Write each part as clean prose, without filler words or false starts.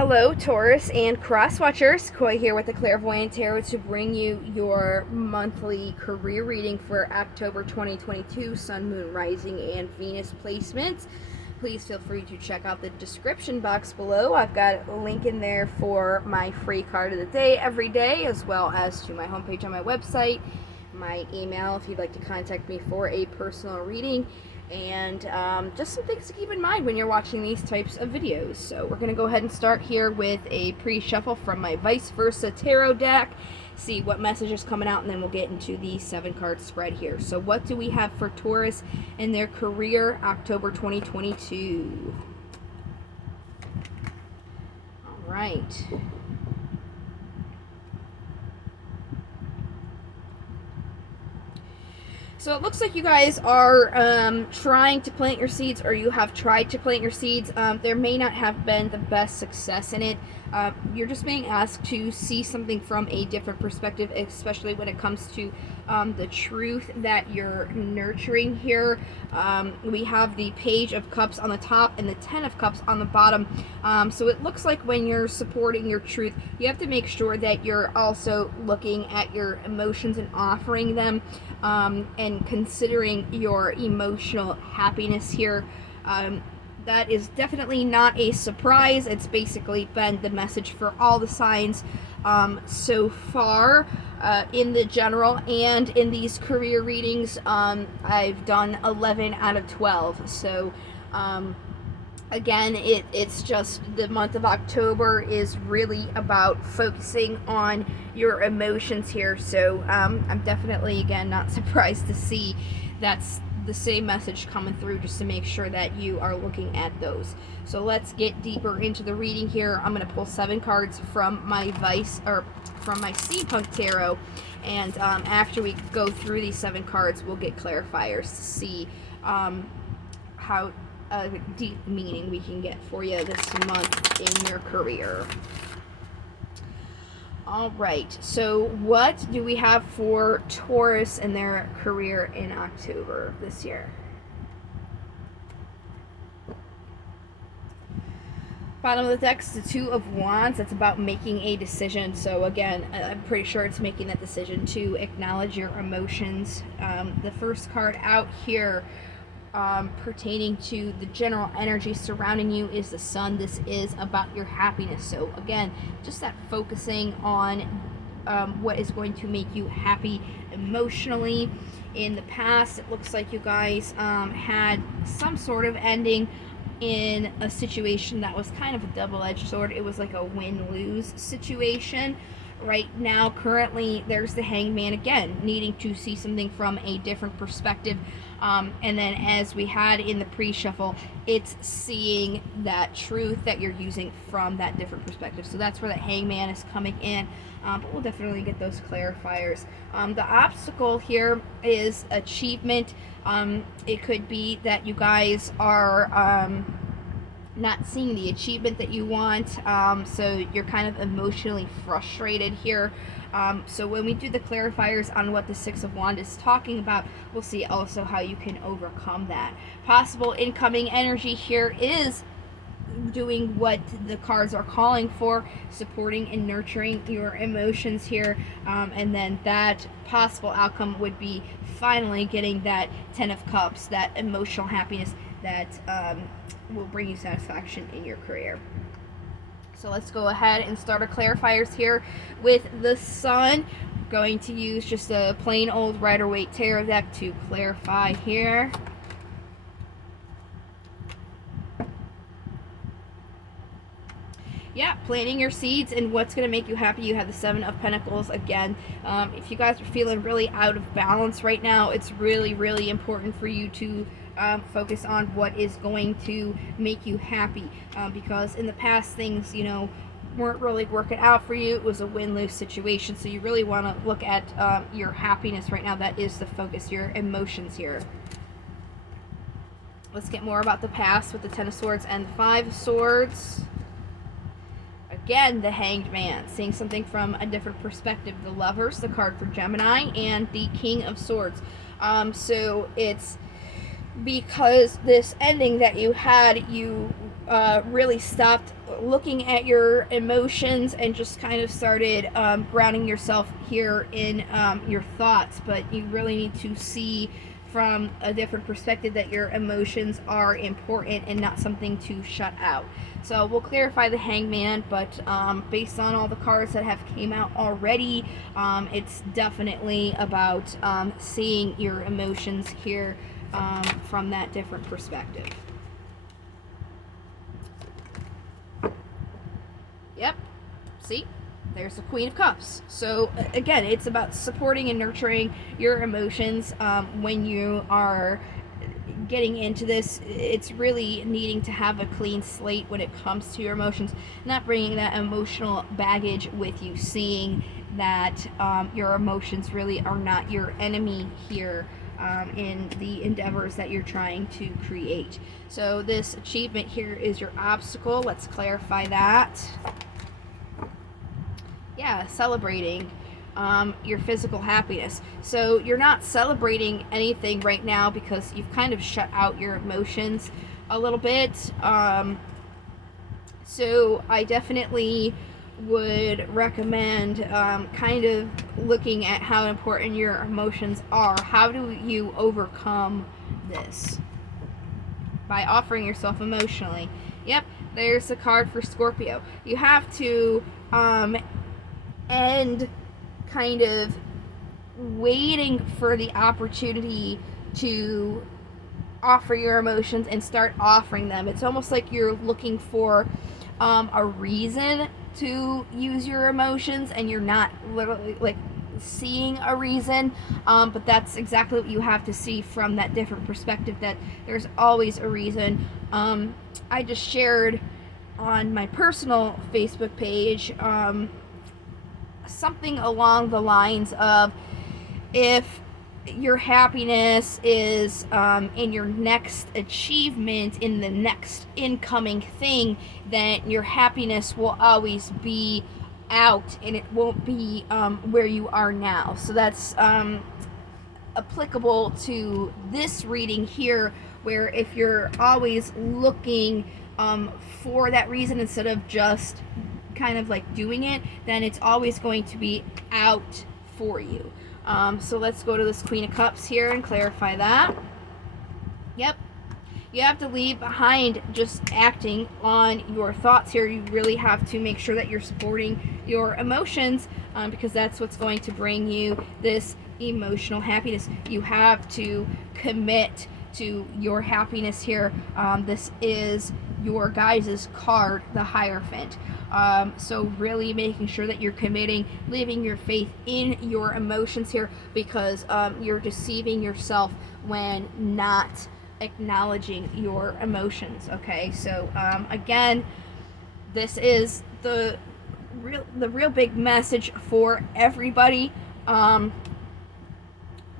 Hello, Taurus and cross watchers. Koi here with the Clairvoyant Tarot to bring you your monthly career reading for October 2022, Sun, Moon, Rising, and Venus placements. Please feel free to check out the description box below. I've got a link in there for my free card of the day every day, as well as to my homepage on my website, my email if you'd like to contact me for a personal reading, and just some things to keep in mind when you're watching these types of videos. So we're going to go ahead and start here with a pre-shuffle from my Vice Versa Tarot deck, see what message is coming out, and then we'll get into the 7-card spread here. So what do we have for Taurus in their career October 2022? All right. So it looks like you guys are trying to plant your seeds, or you have tried to plant your seeds. There may not have been the best success in it. You're just being asked to see something from a different perspective, especially when it comes to the truth that you're nurturing here. We have the Page of Cups on the top and the 10 of Cups on the bottom. So it looks like when you're supporting your truth, you have to make sure that you're also looking at your emotions and offering them, and considering your emotional happiness here. That is definitely not a surprise. It's basically been the message for all the signs so far in the general and in these career readings. I've done 11 out of 12. So again, it's just the month of October is really about focusing on your emotions here. So I'm definitely, again, not surprised to see that's the same message coming through, just to make sure that you are looking at those. So let's get deeper into the reading here. I'm going to pull 7 cards from my from my Steampunk Tarot, and after we go through these 7 cards, we'll get clarifiers to see how deep meaning we can get for you this month in your career. All right, so what do we have for Taurus and their career in October this year? Bottom of the deck is the 2 of Wands. That's about making a decision. So again, I'm pretty sure it's making that decision to acknowledge your emotions. The first card out here, pertaining to the general energy surrounding you, is the Sun. This is about your happiness. So again, just that focusing on what is going to make you happy emotionally. In the past, it looks like you guys had some sort of ending in a situation that was kind of a double-edged sword. It was like a win-lose situation. Right now, currently, there's the Hangman again, needing to see something from a different perspective. And then, as we had in the pre-shuffle, it's seeing that truth that you're using from that different perspective. So that's where the Hangman is coming in. But we'll definitely get those clarifiers. The obstacle here is achievement. It could be that you guys are not seeing the achievement that you want, so you're kind of emotionally frustrated here. So when we do the clarifiers on what the 6 of Wands is talking about, we'll see also how you can overcome that. Possible incoming energy here is doing what the cards are calling for, supporting and nurturing your emotions here, and then that possible outcome would be finally getting that 10 of Cups, that emotional happiness that will bring you satisfaction in your career. So let's go ahead and start our clarifiers here with the Sun. I'm going to use just a plain old Rider-Waite Tarot deck to clarify here. Yeah, planting your seeds and what's going to make you happy. You have the 7 of Pentacles again. If you guys are feeling really out of balance right now, it's really, really important for you to focus on what is going to make you happy, because in the past things, weren't really working out for you. It was a win-lose situation, so you really want to look at your happiness right now. That is the focus, your emotions here. Let's get more about the past with the 10 of Swords and the 5 of Swords. Again, the Hanged Man, seeing something from a different perspective. The Lovers, the card for Gemini, and the King of Swords. So it's because this ending that you had, you really stopped looking at your emotions and just kind of started grounding yourself here in your thoughts. But you really need to see from a different perspective that your emotions are important and not something to shut out. So we'll clarify the Hangman, but based on all the cards that have came out already, it's definitely about seeing your emotions here from that different perspective. Yep, see? There's the Queen of Cups. So again, it's about supporting and nurturing your emotions when you are getting into this. It's really needing to have a clean slate when it comes to your emotions, not bringing that emotional baggage with you, seeing that your emotions really are not your enemy here in the endeavors that you're trying to create. So this achievement here is your obstacle. Let's clarify that. Yeah, celebrating your physical happiness. So you're not celebrating anything right now because you've kind of shut out your emotions a little bit. So I definitely would recommend kind of looking at how important your emotions are. How do you overcome this? By offering yourself emotionally. Yep, there's the card for Scorpio. You have to end kind of waiting for the opportunity to offer your emotions and start offering them. It's almost like you're looking for a reason to use your emotions and you're not literally like seeing a reason, but that's exactly what you have to see from that different perspective, that there's always a reason. I just shared on my personal Facebook page something along the lines of, if your happiness is in your next achievement, in the next incoming thing, then your happiness will always be out and it won't be where you are now. So that's applicable to this reading here, where if you're always looking for that reason instead of just kind of like doing it, then it's always going to be out for you. So let's go to this Queen of Cups here and clarify that. Yep. You have to leave behind just acting on your thoughts here. You really have to make sure that you're supporting your emotions because that's what's going to bring you this emotional happiness. You have to commit to your happiness here. This is your guys' card, the Hierophant. So really making sure that you're committing, living your faith in your emotions here, because you're deceiving yourself when not acknowledging your emotions. Okay, so again, this is the real big message for everybody.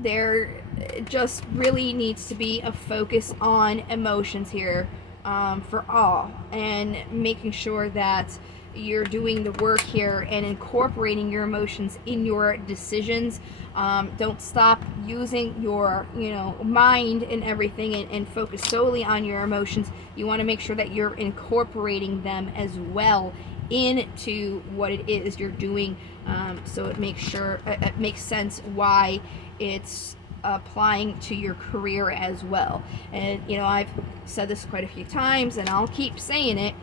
There just really needs to be a focus on emotions here for all, and making sure that you're doing the work here and incorporating your emotions in your decisions. Don't stop using your mind and everything and focus solely on your emotions. You want to make sure that you're incorporating them as well into what it is you're doing, so it makes sense why it's applying to your career as well. And I've said this quite a few times and I'll keep saying it.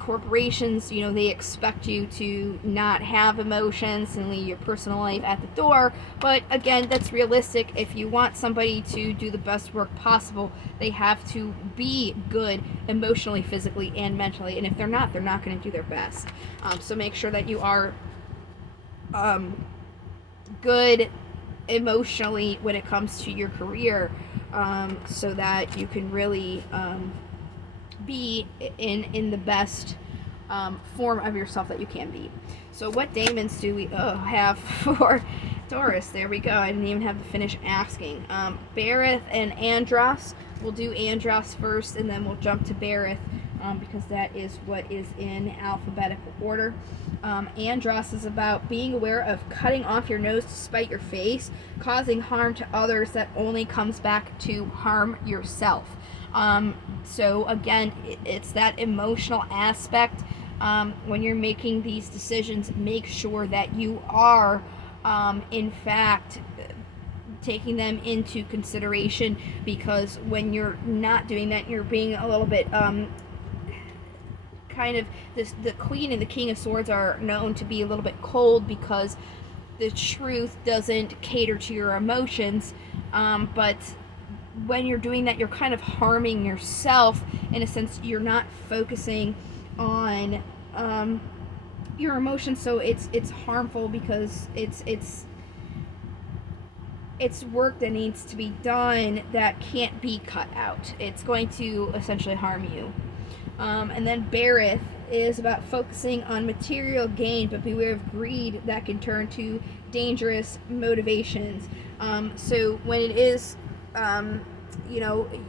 Corporations, they expect you to not have emotions and leave your personal life at the door. But again, that's realistic. If you want somebody to do the best work possible, they have to be good emotionally, physically, and mentally. And if they're not going to do their best. So make sure that you are good emotionally when it comes to your career, so that you can really be in the best form of yourself that you can be. So what daemons do we have for Taurus? There we go. I didn't even have to finish asking. Berith and Andros. We'll do Andros first and then we'll jump to Berith. because that is what is in alphabetical order. Andros is about being aware of cutting off your nose to spite your face, causing harm to others that only comes back to harm yourself. So again, it's that emotional aspect. When you're making these decisions, make sure that you are, in fact, taking them into consideration, because when you're not doing that, you're being a little bit kind of the Queen and the King of Swords are known to be a little bit cold because the truth doesn't cater to your emotions, but when you're doing that, you're kind of harming yourself in a sense. You're not focusing on your emotions, so it's harmful because it's work that needs to be done that can't be cut out. It's going to essentially harm you. And then Berith is about focusing on material gain, but beware of greed that can turn to dangerous motivations. So when it is,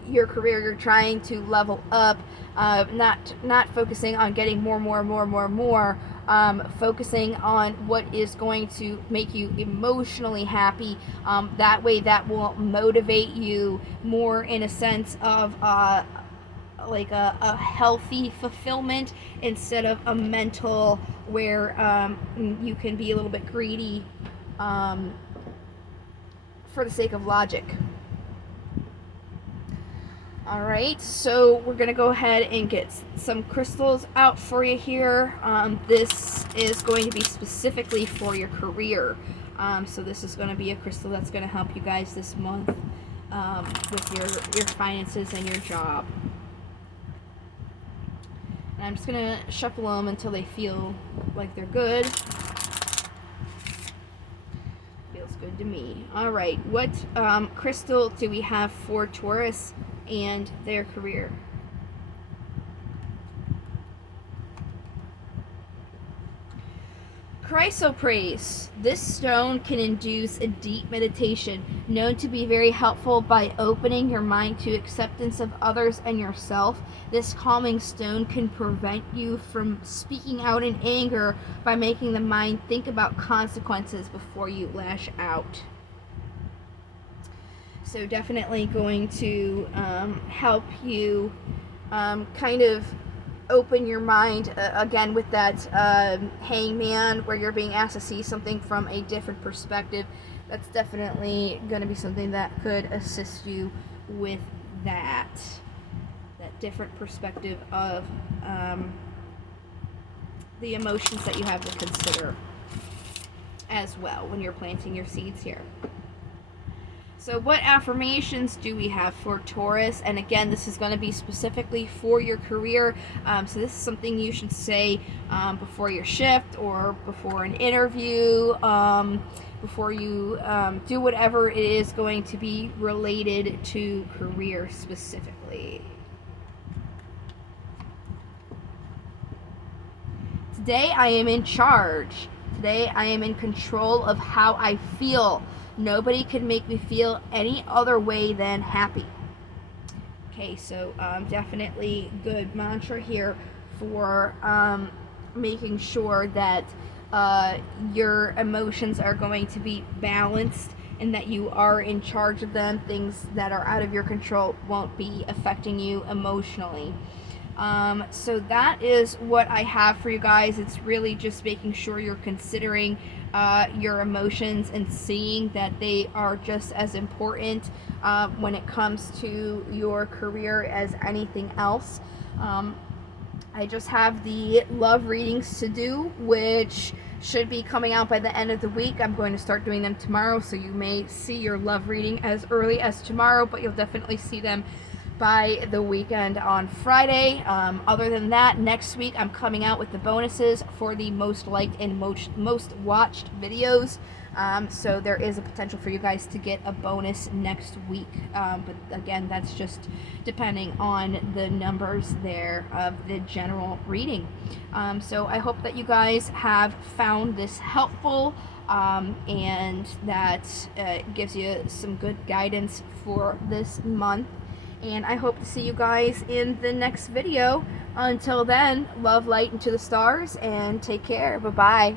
your career, you're trying to level up, not focusing on getting more, focusing on what is going to make you emotionally happy. That way, that will motivate you more in a sense of like a healthy fulfillment instead of a mental where you can be a little bit greedy for the sake of logic. Alright, so we're going to go ahead and get some crystals out for you here. This is going to be specifically for your career. So this is going to be a crystal that's going to help you guys this month with your finances and your job. And I'm just going to shuffle them until they feel like they're good. Feels good to me. Alright, what crystal do we have for Taurus and their career? Chrysoprase. This stone can induce a deep meditation, known to be very helpful by opening your mind to acceptance of others and yourself. This calming stone can prevent you from speaking out in anger by making the mind think about consequences before you lash out. So definitely going to help you kind of open your mind again with that hangman, where you're being asked to see something from a different perspective. That's definitely going to be something that could assist you with that different perspective of the emotions that you have to consider as well when you're planting your seeds here. So what affirmations do we have for Taurus? And again, this is going to be specifically for your career. So this is something you should say before your shift or before an interview, before you do whatever it is going to be related to career specifically. Today I am in charge. Today I am in control of how I feel. Nobody can make me feel any other way than happy. Okay, so definitely good mantra here for making sure that your emotions are going to be balanced and that you are in charge of them. Things that are out of your control won't be affecting you emotionally. So that is what I have for you guys. It's really just making sure you're considering your emotions and seeing that they are just as important when it comes to your career as anything else. I just have the love readings to do, which should be coming out by the end of the week. I'm going to start doing them tomorrow, so you may see your love reading as early as tomorrow, but you'll definitely see them by the weekend on Friday. Other than that, next week I'm coming out with the bonuses for the most liked and most watched videos. So there is a potential for you guys to get a bonus next week. But again, that's just depending on the numbers there of the general reading. So I hope that you guys have found this helpful and that gives you some good guidance for this month. And I hope to see you guys in the next video Until then, love, light into the stars, and take care. Bye-bye.